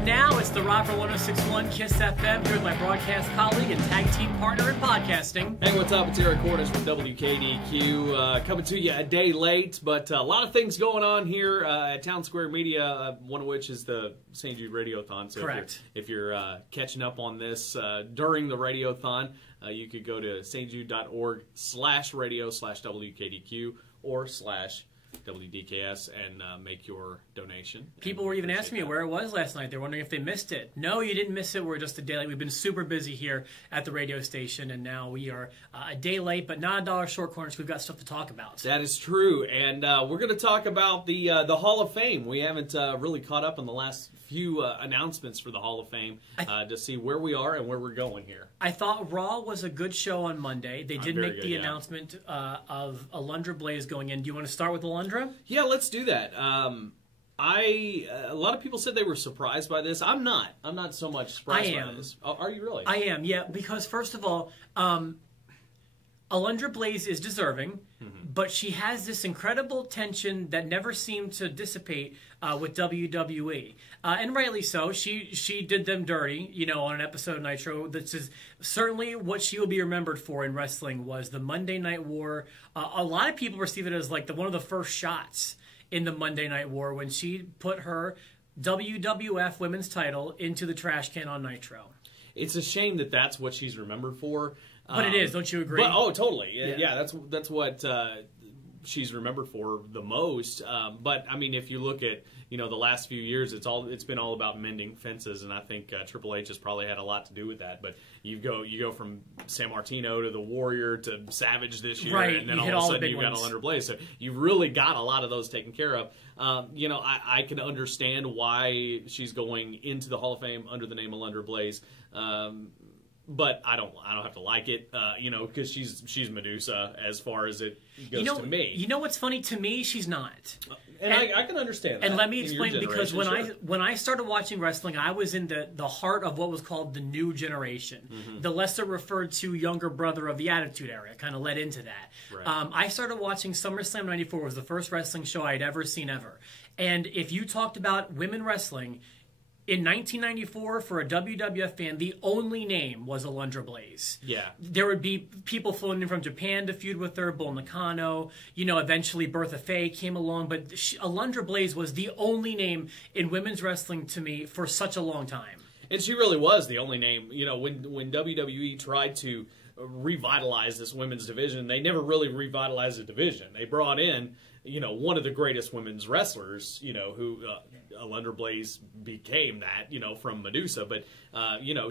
Right now, it's the Rocker 1061 KISS FM here with my broadcast colleague and tag team partner in podcasting. Hey, what's up? It's Eric Cordes from WKDQ, coming to you a day late, but a lot of things going on here at Town Square Media, one of which is the St. Jude Radiothon. So correct. If you're catching up on this during the Radiothon, you could go to stjude.org/radio/WKDQ or /WDKS and make your donation. People were even asking me where it was last night. They're wondering if they missed it. No, you didn't miss it. We're just a day late. We've been super busy here at the radio station, and now we are a day late, but not a dollar short, Corners. We've got stuff to talk about. That is true, and we're going to talk about the Hall of Fame. We haven't really caught up on the last few announcements for the Hall of Fame to see where we are and where we're going here. I thought Raw was a good show on Monday. They did make the announcement of Alundra Blayze going in. Do you want to start with Alundra? Yeah, let's do that. A lot of people said they were surprised by this. I'm not. I'm not so much surprised by this. Oh, are you really? I am, yeah, because first of all, Alundra Blayze is deserving, but she has this incredible tension that never seemed to dissipate with WWE. And rightly so. She did them dirty, you know, on an episode of Nitro. This is certainly what she will be remembered for in wrestling was the Monday Night War. A lot of people perceive it as like one of the first shots in the Monday Night War when she put her WWF Women's title into the trash can on Nitro. It's a shame that that's what she's remembered for. But it is, don't you agree? Oh, totally. Yeah, that's what she's remembered for the most. But I mean, if you look at the last few years, it's been all about mending fences, and I think Triple H has probably had a lot to do with that. But you go from San Martino to the Warrior to Savage this year, right? And then all of a sudden you've got Alundra Blayze. So you've really got a lot of those taken care of. I can understand why she's going into the Hall of Fame under the name Alundra Blayze. But I don't have to like it, because she's Medusa as far as it goes to me. You know what's funny? To me, she's not. And I can understand that. And let me explain, because when I started watching wrestling, I was in the heart of what was called the new generation. The lesser referred to younger brother of the Attitude Era. Kind of led into that. Right. I started watching SummerSlam 94. It was the first wrestling show I had ever seen ever. And if you talked about women wrestling, in 1994, for a WWF fan, the only name was Alundra Blayze. Yeah. There would be people flown in from Japan to feud with her, Bull Nakano, eventually Bertha Faye came along, but Alundra Blayze was the only name in women's wrestling to me for such a long time. And she really was the only name. When WWE tried to revitalize this women's division, they never really revitalized the division. They brought in one of the greatest women's wrestlers, who Alundra Blayze became that, from Medusa. But,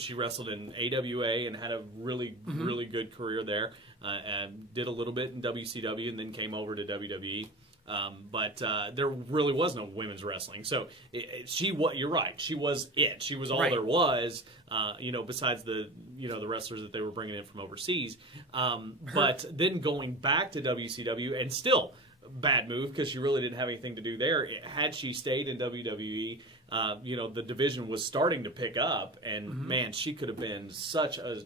she wrestled in AWA and had a really, really good career there. And did a little bit in WCW and then came over to WWE. But there really was no women's wrestling. So you're right. She was it. She was all there was, besides the wrestlers that they were bringing in from overseas. But then going back to WCW, and still bad move because she really didn't have anything to do there. Had she stayed in WWE, the division was starting to pick up, and man, she could have been such a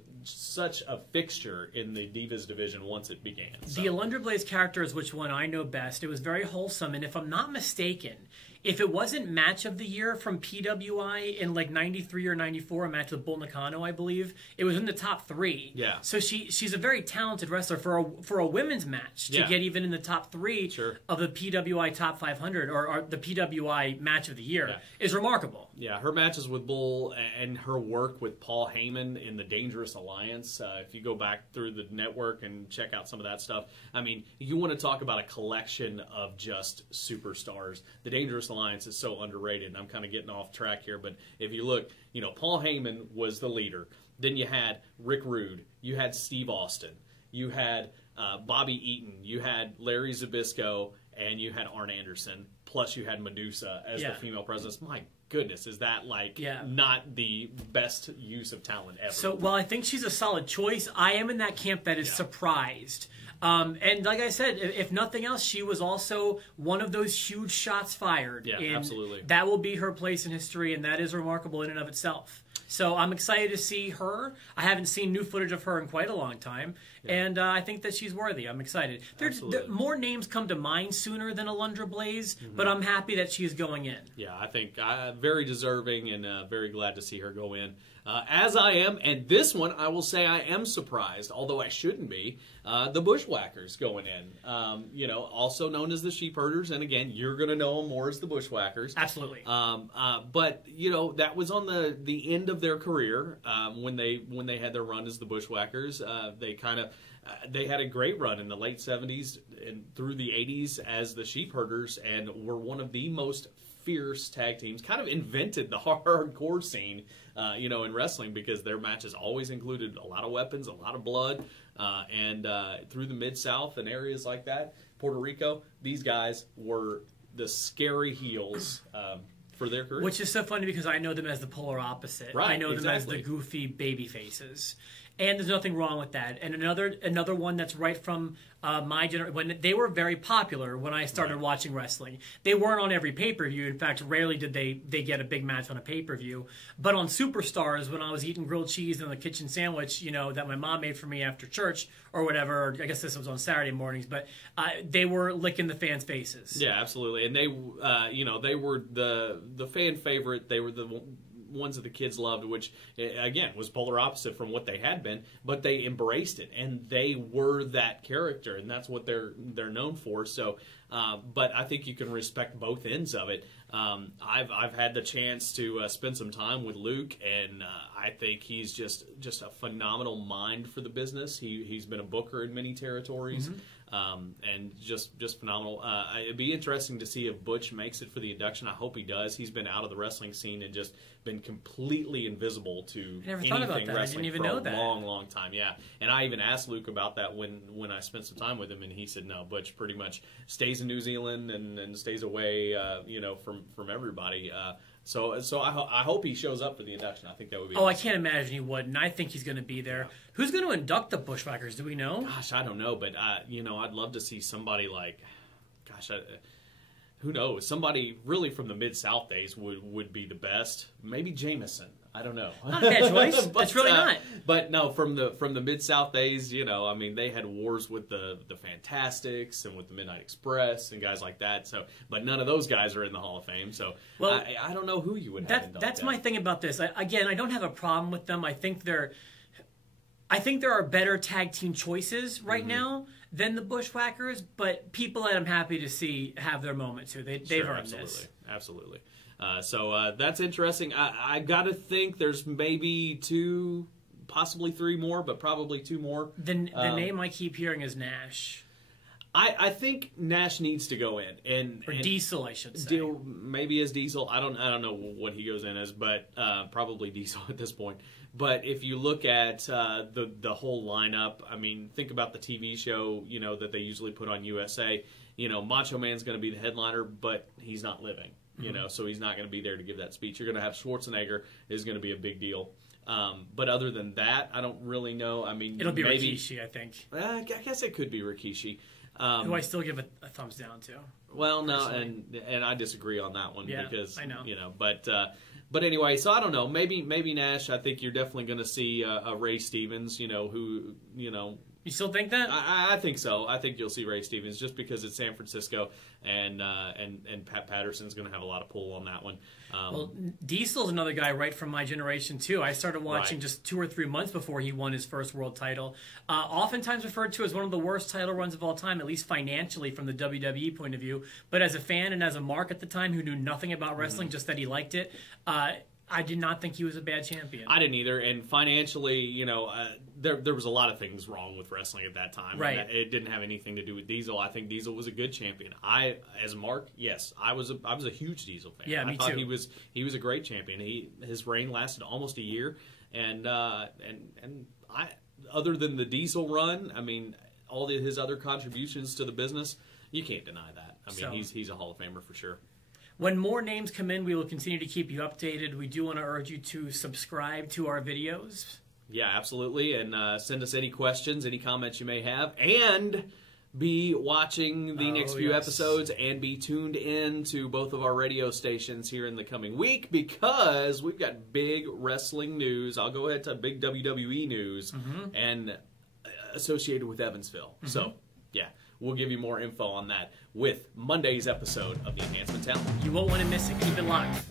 fixture in the Divas division once it began. So. The Alundra Blayze character is which one I know best. It was very wholesome, and if I'm not mistaken, if it wasn't Match of the Year from PWI in like 93 or 94, a match with Bull Nakano, I believe, it was in the top 3. Yeah. So she's a very talented wrestler for a women's match to get even in the top 3 of the PWI Top 500 or the PWI Match of the Year is remarkable. Yeah, her matches with Bull and her work with Paul Heyman in the Dangerous Alliance, if you go back through the network and check out some of that stuff, I mean, you want to talk about a collection of just superstars. The Dangerous Alliance is so underrated, and I'm kind of getting off track here, but if you look, Paul Heyman was the leader. Then you had Rick Rude, you had Steve Austin, you had Bobby Eaton, you had Larry Zbyszko, and you had Arn Anderson, plus you had Medusa as the female presence. My goodness, is that not the best use of talent ever? So, well, I think she's a solid choice. I am in that camp that is surprised. And like I said, if nothing else, she was also one of those huge shots fired. Yeah, absolutely. That will be her place in history, and that is remarkable in and of itself. So I'm excited to see her. I haven't seen new footage of her in quite a long time, and I think that she's worthy. I'm excited. More names come to mind sooner than Alundra Blayze, but I'm happy that she's going in. Yeah, I think very deserving, and very glad to see her go in. As I am, and this one I will say I am surprised, although I shouldn't be, the Bushwhackers going in. Also known as the Sheepherders, and again, you're going to know them more as the Bushwhackers. Absolutely. But that was on the end of their career when they had their run as the Bushwhackers. They had a great run in the late 70s and through the 80s as the Sheepherders, and were one of the most fierce tag teams. Kind of invented the hardcore scene, in wrestling, because their matches always included a lot of weapons, a lot of blood, and through the Mid-South and areas like that, Puerto Rico, these guys were the scary heels for their career. Which is so funny because I know them as the polar opposite. Right, I know them as the goofy baby faces. And there's nothing wrong with that. And another one that's right from my generation, when they were very popular when I started watching wrestling. They weren't on every pay-per-view. In fact, rarely did they get a big match on a pay-per-view. But on Superstars, when I was eating grilled cheese and the kitchen sandwich, that my mom made for me after church or whatever, or I guess this was on Saturday mornings, but they were licking the fans' faces. Yeah, absolutely. And they, they were the fan favorite. They were the ones that the kids loved, which again was polar opposite from what they had been, but they embraced it, and they were that character, and that's what they're known for. So, but I think you can respect both ends of it. I've had the chance to spend some time with Luke, and I think he's just a phenomenal mind for the business. He's been a booker in many territories. Mm-hmm. And just phenomenal. It'd be interesting to see if Butch makes it for the induction. I hope he does. He's been out of the wrestling scene and just been completely invisible to anything wrestling for a long time. Yeah, and I even asked Luke about that when I spent some time with him, and he said no, Butch pretty much stays in New Zealand and stays away, from everybody. So I hope he shows up for the induction. I think that would be awesome. I can't imagine he wouldn't. I think he's going to be there. Yeah. Who's going to induct the Bushwhackers? Do we know? Gosh, I don't know, but I'd love to see somebody like, who knows? Somebody really from the Mid-South days would be the best. Maybe Jameson. I don't know. Not a bad choice. That's really not. But no, from the Mid-South days, they had wars with the Fantastics and with the Midnight Express and guys like that. So, but none of those guys are in the Hall of Fame. So, well, I don't know who you would have. That's my thing about this. I don't have a problem with them. I think there are better tag team choices right now than the Bushwhackers, but people that I'm happy to see have their moment too. They've earned this. Absolutely. So that's interesting. I got to think there's maybe 2, possibly 3 more, but probably 2 more. The name I keep hearing is Nash. I think Nash needs to go in, or Diesel, I should say. Maybe as Diesel. I don't know what he goes in as, but probably Diesel at this point. But if you look at the whole lineup, I mean, think about the TV show, that they usually put on USA. Macho Man's going to be the headliner, but he's not living. So he's not going to be there to give that speech. You're going to have Schwarzenegger is going to be a big deal. But other than that, I don't really know. I mean, it'll be Rikishi, I think. I guess it could be Rikishi. Who I still give a thumbs down to. Well, no, and I disagree on that one because I know. But anyway, so I don't know. Maybe Nash. I think you're definitely going to see a Ray Stevens. Who. You still think that? I think so. I think you'll see Ray Stevens just because it's San Francisco, and Pat Patterson's going to have a lot of pull on that one. Well, Diesel's another guy right from my generation too. I started watching just 2 or 3 months before he won his first world title. Oftentimes referred to as one of the worst title runs of all time, at least financially from the WWE point of view. But as a fan and as a mark at the time who knew nothing about wrestling, just that he liked it, I did not think he was a bad champion. I didn't either. And financially, there was a lot of things wrong with wrestling at that time. Right. And it didn't have anything to do with Diesel. I think Diesel was a good champion. As Mark, yes, I was a huge Diesel fan. Yeah, me too. I thought he was a great champion. His reign lasted almost a year, and other than the Diesel run, I mean, all his other contributions to the business, you can't deny that. I mean, he's a Hall of Famer for sure. When more names come in, we will continue to keep you updated. We do want to urge you to subscribe to our videos. Yeah, absolutely. And send us any questions, any comments you may have. And be watching the next few yes. episodes and be tuned in to both of our radio stations here in the coming week, because we've got big wrestling news. I'll go ahead to big WWE news and associated with Evansville. So, yeah, we'll give you more info on that with Monday's episode of the Enhancement Talent. You won't want to miss it. Keep it locked.